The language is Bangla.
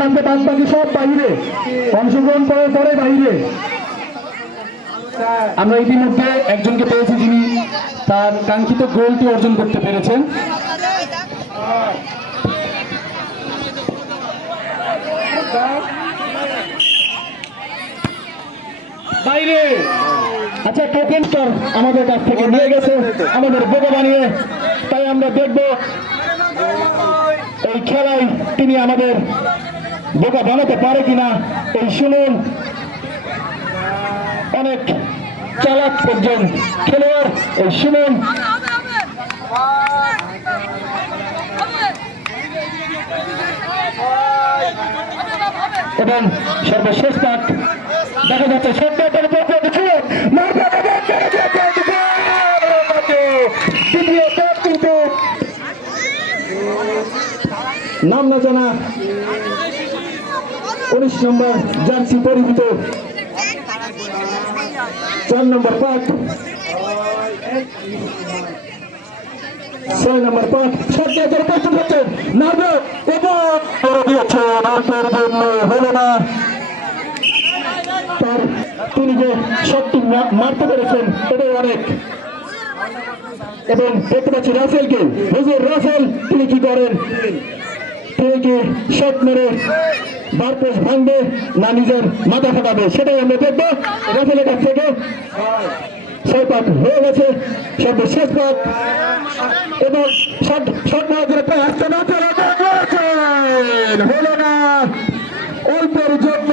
থাকবে, বাদ বাকি সব বাইরে, অংশগ্রহণ করার পরে বাইরে। আমরা ইতিমধ্যে একজনকে পেয়েছি যিনি তার কাঙ্ক্ষিত গোলটি অর্জন করতে পেরেছেন। বাইরে। আচ্ছা, টোকেন স্টার আমাদের কাছ থেকে নিয়ে গেছে আমাদের বোকা বানিয়ে, তাই আমরা দেখব এই খেলায় তিনি আমাদের বোকা বানাতে পারে কিনা। এই শুনুন, অনেক চালাক একজন খেলোয়াড়, এই শুনুন। এবং সর্বশেষ পাক দেখা যাচ্ছে কিন্তু নাম না জানা 19 নম্বর জার্সি পরিহিত 4 নম্বর পাক, 6 নম্বর পাক হলো না। তার তিনি যে শটটি মারতে পেরেছেন এটাই অনেক। এবং দেখতে পাচ্ছি রাসেলকে, হুজুর রাসেল তিনি কি করেন, তিনি কি শট মেরে বারপোস ভাঙবে না নিজের মাথা ফাটাবে, সেটাই আমরা দেখবো রাসেলের কাছ থেকে। 6 পাক হয়ে গেছে, সর্বশেষ পাক। এবং শট মারার প্রয়াস হলো না, অল্পের জন্য